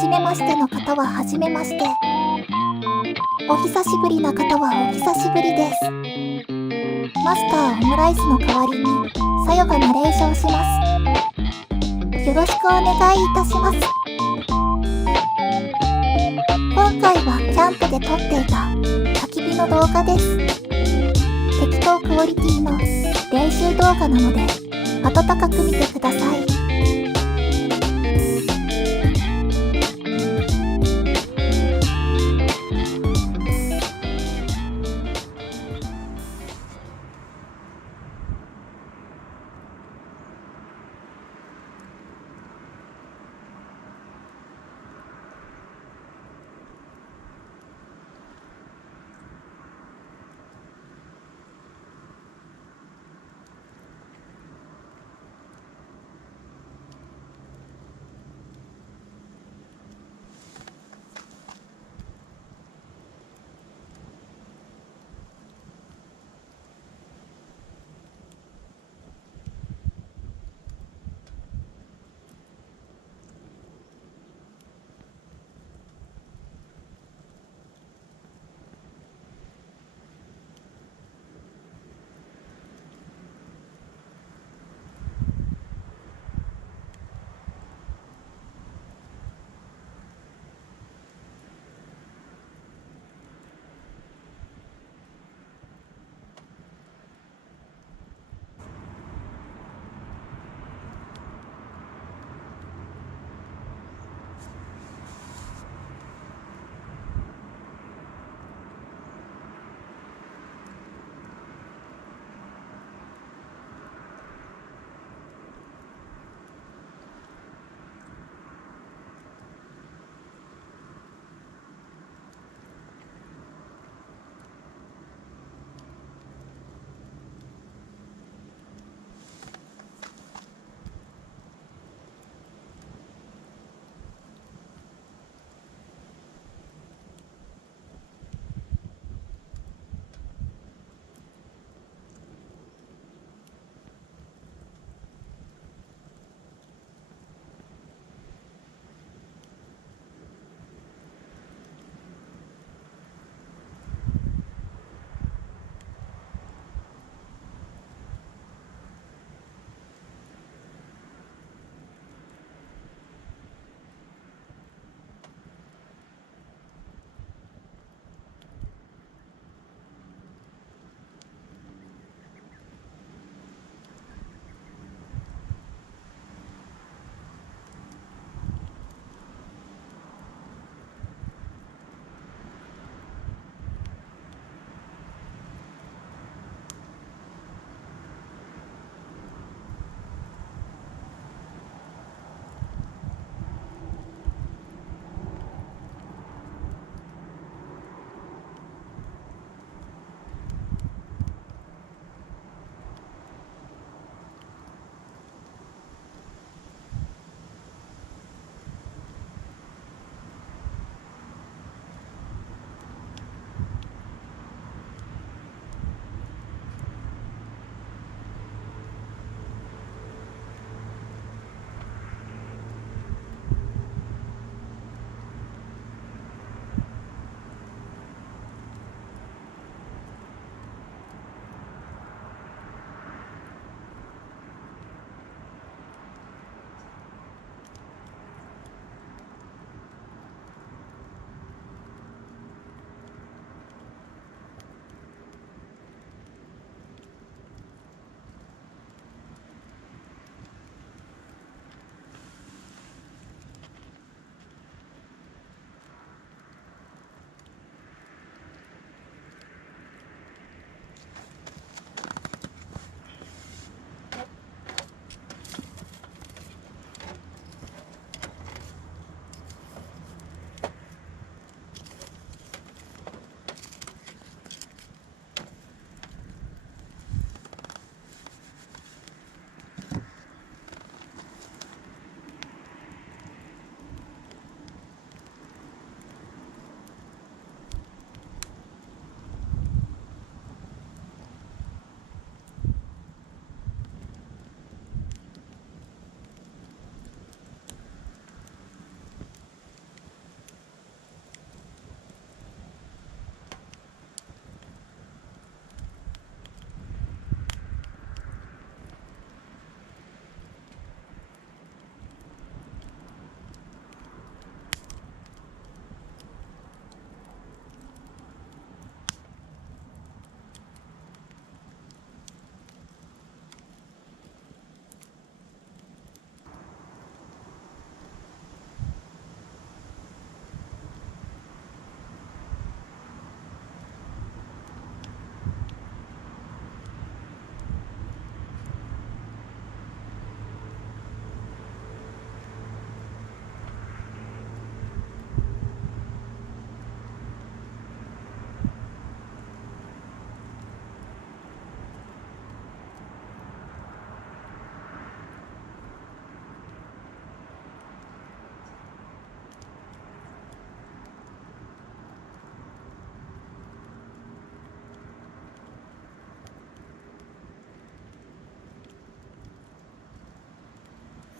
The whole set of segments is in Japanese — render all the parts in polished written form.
じめましての方ははじめまして。お久しぶりな方はお久しぶりです。マスターオムライスの代わりに、さよがナレーションします。よろしくお願いいたします。今回はキャンプで撮っていた焚き火の動画です。適当クオリティの練習動画なので、温かく見てください。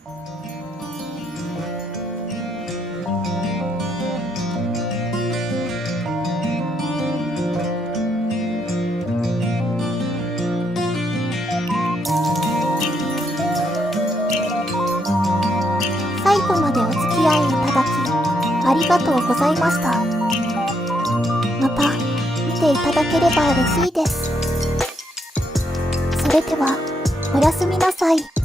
最後までお付き合いいただき、ありがとうございました。また、見ていただければ嬉しいです。それでは、おやすみなさい。